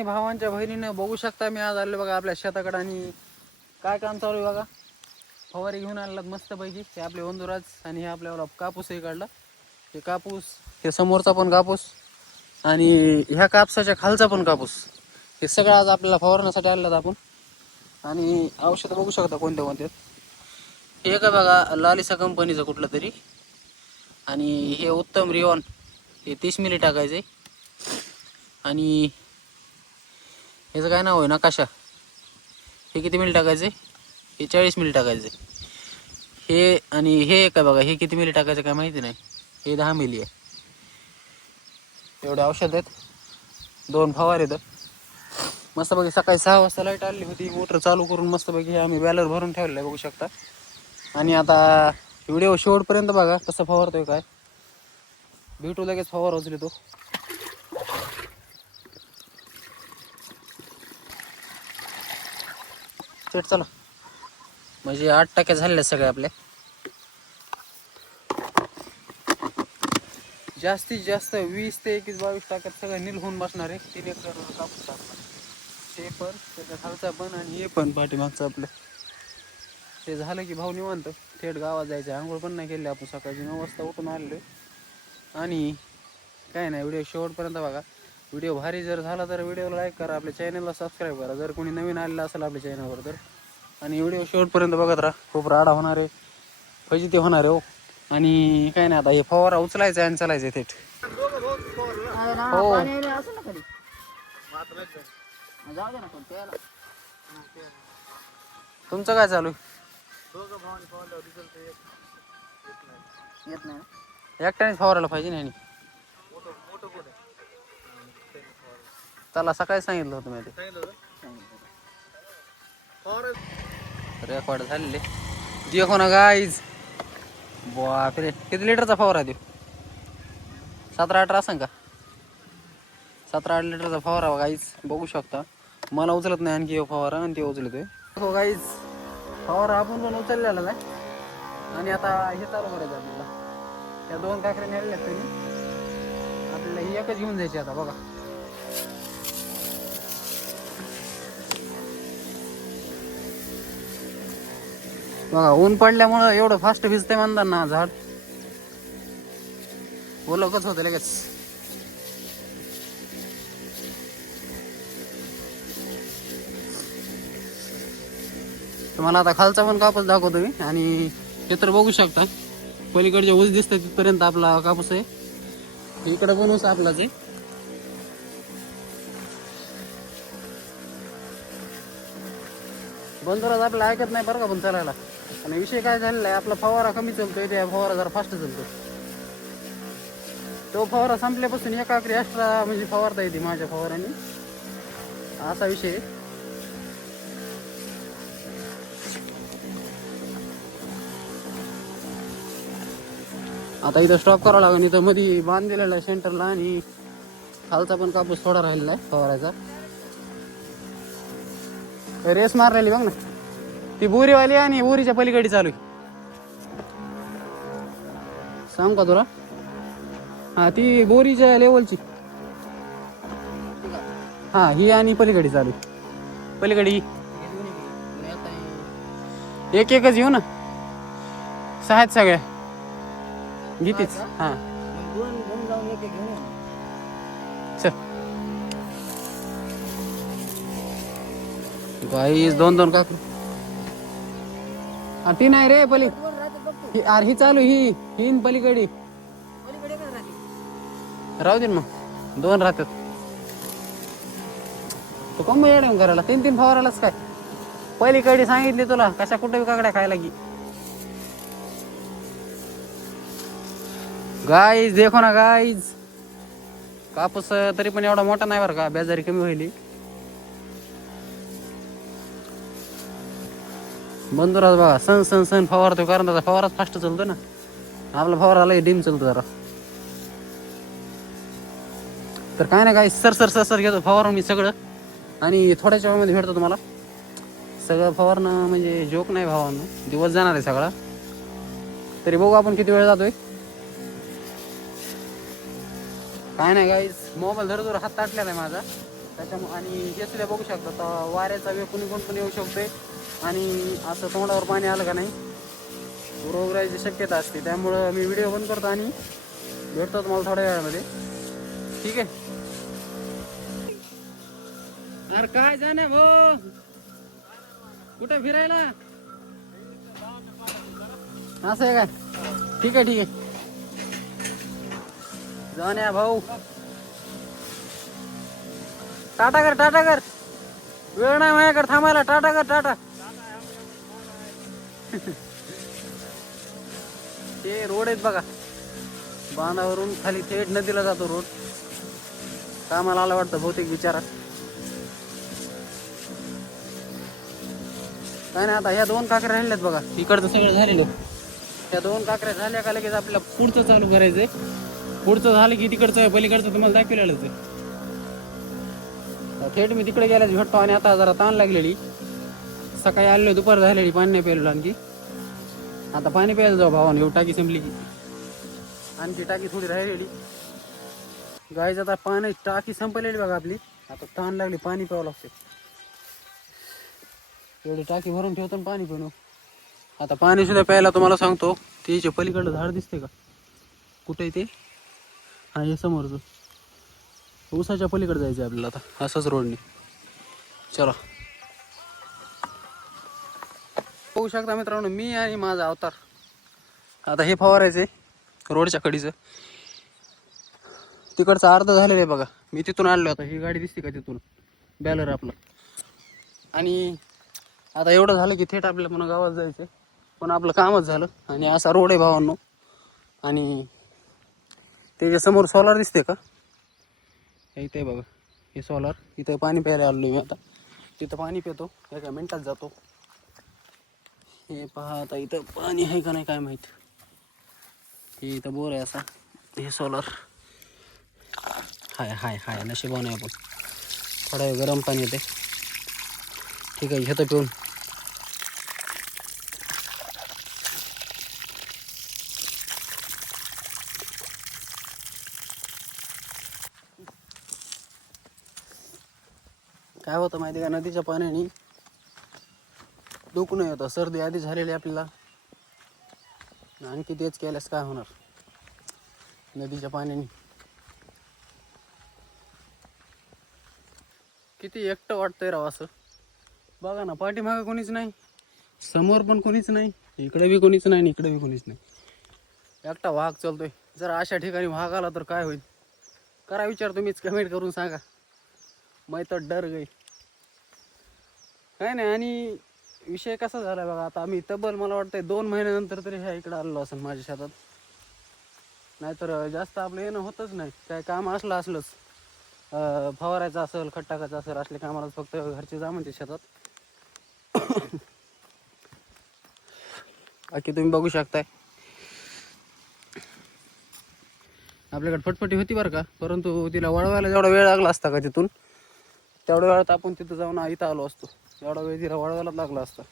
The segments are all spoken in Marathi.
आणि भावांच्या बहिणीनं बघू शकता मी आज आलो बघा आपल्या शेताकडे आणि काय काम चालू आहे बघा. फवारी घेऊन आणलात मस्तपैकी. ते आपले वंदुराज आणि हे आपल्याला कापूस हे काढला. हे कापूस, हे समोरचा पण कापूस आणि ह्या कापसाच्या खालचा पण कापूस, हे सगळं आज आपल्याला फवारण्यासाठी आणलात आपण. आणि औषध बघू शकता कोणत्या कोणत्या. हे का बघा लालिसा कंपनीचं कुठलं तरी, आणि हे उत्तम रिओन, हे 30 मिली टाकायचे. आणि ह्याचं काय नाव आहे नकाशा, हे किती मिली टाकायचे, हे 40 मिली टाकायचे. हे आणि हे काय बघा, हे किती मिली टाकायचं काय माहिती नाही, हे 10 मिली आहे. एवढे औषध आहेत, 2 फवारे आहेत. मस्तपैकी सकाळी 6 वाजता लाईट आली होती, मोटर चालू करून मस्तपैकी आम्ही बॅलर भरून ठेवलेलं आहे बघू शकता. आणि आता व्हिडिओ शेवटपर्यंत बघा कसं फवारतोय काय. भेटू लगेच फवार उचली तो. चट चला, म्हणजे 8% झालेले सगळे आपल्या. जास्तीत जास्त 20 ते 21-22 टाक्यात सगळं नील होऊन बसणार आहे. 3 एकर कापूस टाकणार, ते पण त्याच्या खालचा पण आणि हे पण पाठीमागचं आपलं. ते झालं की भाऊ निवांत थेट गावात जायचं. आंघोळ पण नाही केली आपण, सकाळची 9 वाजता उठून आलेलो. आणि काय नाही, व्हिडिओ शेवटपर्यंत बघा. व्हिडिओ भारी जर झाला तर व्हिडिओला लाईक करा, आपल्या चॅनलला सबस्क्राईब करा जर कोणी नवीन आलेलं असेल आपल्या चॅनलवर तर. आणि व्हिडिओ शेवटपर्यंत बघत राहा, खूप राडा होणार आहे, फजिती होणार आहे हो. आणि काय नाही, आता हे फवारा उचलायचं आणि चालायचं थेट. हो तुमचं काय चालू आहे? एकट्यानेच फवारायला पाहिजे नाही. त्याला सकाळी सांगितलं होतं मी ते. रेकॉर्ड झालेले देखो ना गाईज. बापरे, किती लिटरचा फवारा देऊ? 17-18 असं का? 17-8 लिटरचा फवारा गाईज बघू शकता. मला उचलत नाही आणखी फवारा, आणि ते उचलतोय. हो गाईज, फवारा आपण पण उचललेला नाही. आणि आता हे चालू करायचं आपल्याला. त्या 2 काकऱ्या नेलेल्या आहेत तरी आपल्याला ही एकच घेऊन जायची आता बघा. बघा ऊन पडल्यामुळं एवढं फास्ट भिजतंय म्हणतात ना झाड, ओलंच होतं लगेच. तुम्हाला आता खालचा पण कापूस दाखवतो मी. आणि हे तर बघू शकता, पलीकडचे ऊस दिसतंय तिथपर्यंत आपला कापूस आहे. इकडं पण ऊस आपलाच आहे. बंदरात आपलं ऐकत नाही बरं का पण चालायला. आणि विषय काय झालेला आहे, आपला फवारा कमी चालतोय, त्या फवारा जरा फास्ट चालतो. तो फवारा संपल्यापासून 1 काकरी एक्स्ट्रा म्हणजे फवारता येते माझ्या फवाराने, असा विषय आहे. आता इथं स्टॉप करावं लागेल. इथं मध्ये बांध दिलेला आहे सेंटरला, आणि खालचा पण कापूस थोडा राहिलेला आहे फवारायचा. रेस मारलेली बघ ना ती बोरीवाली, आणि बोरीच्या पलीकडे चालू आहे. सांग का तुला? हा, ती बोरीच्या लेवलची. हा, ही आणि पलीकडे चालू. पलीकडे एक एकच येऊ ना, 6 आहेत सगळ्या गीतीच. हा चल गाईस, 2-2 काकडी. हा, ती नाही रे पली, अरे ही चालू, ही पलीकडे राहू दे मग. 2 राहतात. तू कोण येडे करायला 3-3 फवारालाच काय? पलीकडे सांगितली तुला, कशा कुठे काकड्या खायला की. गाईज देखो ना गाईज, कापूस तरी पण एवढा मोठा नाही बरं का, बेजारी कमी होईल. बंदुरात बघा सण फवारतो, कारण त्याचा फवाराच फास्ट चालतो ना. आपला फवारा लय डिम चालतो जरा. तर काय ना काय सर घेतो फवारून मी सगळं, आणि थोड्याच्या वेळामध्ये भेटतो तुम्हाला. सगळं फवारणं म्हणजे जोक नाही भावांनो, दिवस जाणार आहे सगळा. तरी बघू आपण किती वेळ जातोय. काय नाही गाईस, मोबाईल धर हात ताटलेला आहे माझा. त्याच्यामुळे आणि हे सुद्धा बघू शकता तर वाऱ्याचा वेग कुणी कोण पण येऊ शकतोय आणि असं तोंडावर पाणी आलं का नाही रोगराईची शक्यता असते. त्यामुळं मी व्हिडिओ बंद करतो आणि भेटतो तुम्हाला थोड्या वेळामध्ये. ठीक आहे. अरे काय जाणे भाऊ कुठे फिरायला असं आहे काय? ठीक आहे ठीक आहे जाऊन या भाऊ. टाटा कर टाटा कर वेळ नाही माझ्याकडे थांबायला. टाटा कर टाटा. ते रोड आहेत बघा बांधावरून खाली थेट नदीला जातो रोड. कामाला आला वाटतं बहुतेक विचारा. काय नाही आता ह्या 2 काकऱ्या राहिल्यात बघा. इकडचं सगळं झालेलं. त्या 2 काकऱ्या झाल्या का लगेच आपल्याला पुढचं चालू करायचंय. पुढचं झालं की तिकडचं पलीकडचं तुम्हाला दाखवलेलंच आहे. थेट मी तिकडे गेल्याच भेटतो. आणि आता जरा ताण लागलेली सकाळी आलेलो दुपार झालेली पाणी नाही प्यायलो आणखी. आता पाणी प्यायला जाऊ भावाने. एवढी टाकी संपली की आणखी टाकी थोडी राहिलेली. गायचं आता पाणी टाकी संपलेली बघा आपली. आता ताण लागली पाणी प्यावं लागते. एवढी टाकी भरून ठेवतो आणि पाणी पिणू. आता पाणी सुद्धा प्यायला तुम्हाला सांगतो. ते पलीकडलं झाड दिसते का कुठे ते? हा हे समोरचं ऊसाच्या पलीकडे जायचं आपल्याला आता असंच रोडने. चला बघू शकता मित्रांनो मी आणि माझा अवतार आता हे फवारायचे रोडच्या कडीचं. तिकडचं अर्ध झालेलं आहे बघा. मी तिथून आलो होता. ही गाडी दिसते का तिथून बॅलर आपलं. आणि आता एवढं झालं की थेट आपल्याला पुन्हा गावात जायचं. पण आपलं कामच झालं. आणि असा रोड आहे भावांनो. आणि त्याच्या समोर सोलार दिसते का इथे बघा. हे सोलार इथं पाणी प्यायला आलो मी आता. तिथं पाणी पितो एका मिनिटात जातो. हे पहा आता इथं पाणी आहे का नाही काय माहीत. हे इथं बोर आहे असा. हे सोलार हाय हाय हाय नशिबाने आपण थोडा वेळ गरम पाणी येते. ठीक आहे घेतो पिऊन. काय होतं माहिती का नदीच्या पाण्याने दुखणं येतं. सर्दी आधी झालेली आपल्याला आणखी तेच केल्यास काय होणार नदीच्या पाण्याने. किती एकटं वाटतंय राव असं. बघा ना पाठीमागं कोणीच नाही. समोर पण कोणीच नाही. इकडे बी कोणीच नाही आणि इकडे बी कोणीच नाही. एकटा वाघ चालतोय. जर अशा ठिकाणी वाघ आला तर काय होईल करा विचार. तुम्हीच कमेंट करून सांगा. मैं तर डर गई. काय नाही. आणि विषय कसा झाला बघा. आता आम्ही तब्बल मला वाटतंय 2 महिन्यानंतर तरी ह्या इकडं आलेलो असेल माझ्या शेतात. नाहीतर जास्त आपलं येणं होतच नाही. काय काम असलंच फवारायचं असेल खत टाकायचं असेल असले कामाला फक्त घरचे जा म्हणते शेतात. बाकी तुम्ही बघू शकताय आपल्याकडे फटफटी होती बरं का. परंतु तिला वळवायला जेवढा वेळ लागला असता का तिथून तेवढ्या वेळात आपण तिथं जाऊन इथं आलो असतो. एवढा वेळ तिला वळवायलाच लागला असता.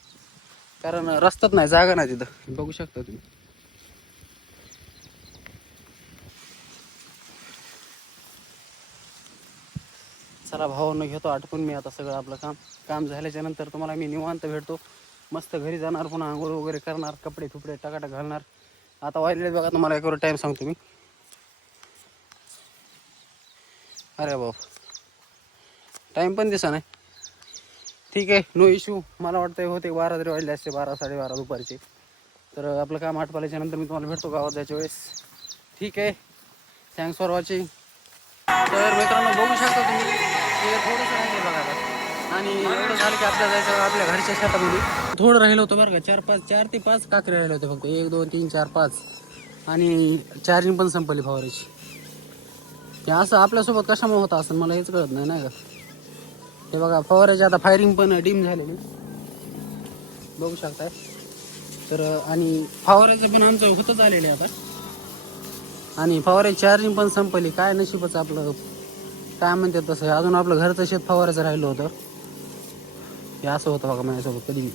कारण रस्ताच नाही जागा नाही तिथं. बघू शकता तुम्ही. चला भावांना घेतो आटपून मी आता सगळं आपलं काम झाल्याच्या नंतर तुम्हाला मी निवांत भेटतो. मस्त घरी जाणार पुन्हा आंघोळ वगैरे करणार कपडे फुपडे टाकाटाक घालणार. आता वाजले बघा तुम्हाला एक टाईम सांगतो मी. अरे बाप टाईम पण दिसा नाही. ठीक आहे नो इश्यू. मला वाटतं होते 12 तरी वाजले असते 12 12:30 दुपारचे. तर आपलं काम आटपाल्याच्या नंतर मी तुम्हाला भेटतो गावात जायच्या वेळेस. ठीक आहे थँक्स फॉर वॉचिंग. तर मित्रांनो बघू शकता तुम्ही हे थोडंसं राहिले बघा आता. आणि एवढं झालं की आपल्या जायचं आपल्या घरच्या शेतामध्ये. थोडं राहिलं होतं बरं का. 4 ते 5 काकरे राहिले होते फक्त. 1 2 3 4 5. आणि चार्जिंग पण संपली फवाराची. हे असं आपल्यासोबत कशामुळे होतं असं मला हेच कळत नाही का. हे बघा फवाराची आता फायरिंग पण डीम झालेली बघू शकताय. तर आणि फवाराचं पण आमचं होतच आलेलं आहे आता. आणि फवाराची चार्जिंग पण संपली. काय नशीबच आपलं काय म्हणतात तसं. अजून आपलं घरचं शेत फवाराचं राहिलं होतं. हे असं होतं बघा माझ्यासोबत. कधी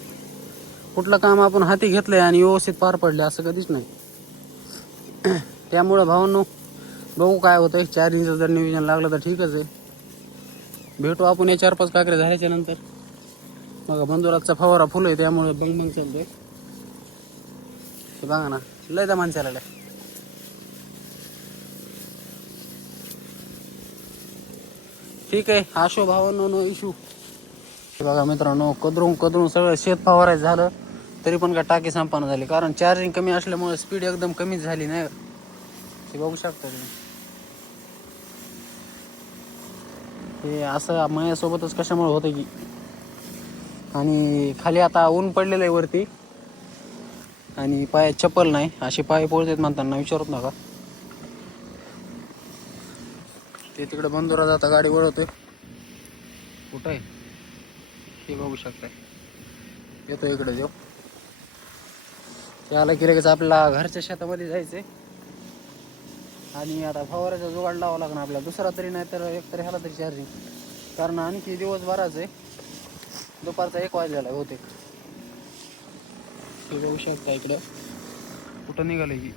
कुठलं काम आपण हाती घेतलंय आणि व्यवस्थित पार पडले असं कधीच नाही. त्यामुळं भावांनो बघू काय होतं. चार्जिंगचं जर नियोजन लागलं तर ठीकच आहे. भेटू आपण या 4-5 काकऱ्या झाल्याच्या नंतर. बघा बंधुराजचा फवारा फुल आहे त्यामुळे बंग चालतोय. बघा ना लय दमान चालला. ठीक आहे आशो भावांनो, नो इशू. बघा मित्रांनो कदरून सगळं शेत फवारायचं झालं तरी पण काय टाकी संपन्न झाली, कारण चार्जिंग कमी असल्यामुळे स्पीड एकदम कमीच झाली नाही. हे बघू शकता तुम्ही. हे असं माझ्यासोबतच कशामुळे होतं की. आणि खाली आता ऊन पडलेलं आहे वरती आणि पायात चप्पल नाही, असे पाय पोळतात म्हणताना विचारत नका. ते तिकडे बंधुरा जाता गाडी वळवतोय. कुठं आहे हे बघू शकताय. येतो इकडे देऊ. त्याला की लगेच आपल्याला घरच्या शेतामध्ये जायचंय आणि आता फवाराचा जुगाड लावा लागणार आपल्याला. दुसरा तरी नाही तर एक तरी ह्याला तरी चार्जिंग, कारण आणखी दिवसभराच आहे. दुपारचा 1 वाजलेला आहे बहुतेक. हे बघू शकता इकडं कुठं निघालं की.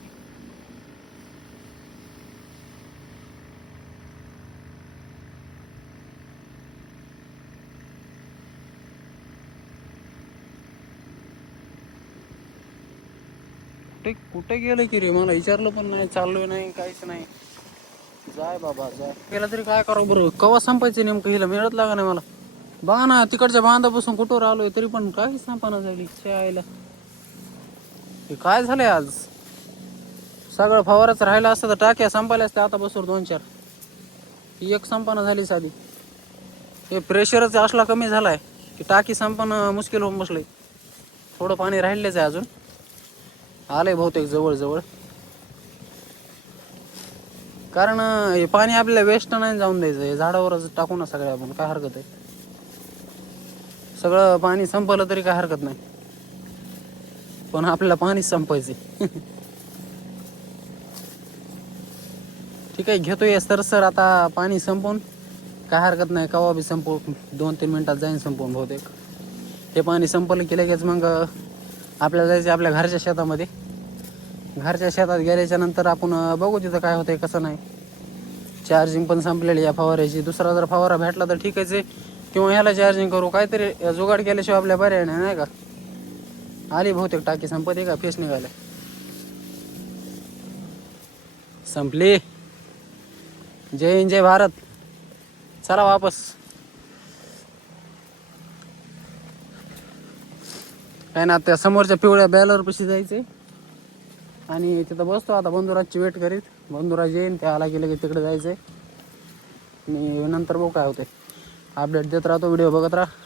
कुठे गेलं की रे, मला विचारलं पण नाही, चाललोय नाही काहीच नाही. जाय बाबा जाय. गेला तरी काय करावं बरं, कवा संपायचं नेमकं, हिला मिळत लागा नाही मला. बघा ना तिकडच्या बांधापासून कुठवर आलोय तरी पण काही संपाना झाली. यायला हे काय झालंय आज. सगळं फवाराच राहिलं असतं तर टाक्या संपायला असते आता बसवर 2-4. ही एक संपाना झाली साधी. हे प्रेशरच असला कमी झालाय की टाकी संपणं मुश्किल होऊन बसलंय. थोडं पाणी राहिलेच आहे अजून, आलंय बहुतेक जवळ. कारण हे पाणी आपल्याला वेस्ट नाही जाऊन द्यायचं, हे झाडावरच टाकू ना सगळे आपण, काय हरकत आहे. सगळं पाणी संपलं तरी काय हरकत नाही, पण आपल्याला पाणी संपायचे. ठीक आहे घेतोय सर आता पाणी संपवून. काय हरकत नाही, कवा बी संपवू, 2-3 मिनिटात जाईन संपवून बहुतेक. हे पाणी संपलं की लगेच मग आपल्याला जायचं आपल्या घरच्या शेतामध्ये. घरच्या शेतात गेल्याच्या नंतर आपण बघू तिथं काय होतंय कसं नाही. चार्जिंग पण संपलेली या फवाऱ्याची. दुसरा जर फवारा भेटला तर ठीकच आहे, किंवा ह्याला चार्जिंग करू. काहीतरी जुगाड केल्याशिवाय आपल्या पर्याय नाही का. आली बहुतेक टाकी संपते का, फेस निघाले. संपली. जय हिंद जय भारत. चला वापस. काय ना त्या समोरच्या पिवळ्या बॅलर पाशी जायचंय आणि तिथं बसतो आता बंधुराजची वेट करीत. बंधुराज येईन, त्या आला गेलं की तिकडे जायचंय आणि नंतर बघू काय होतंय. अपडेट देत राहतो, व्हिडिओ बघत राहा.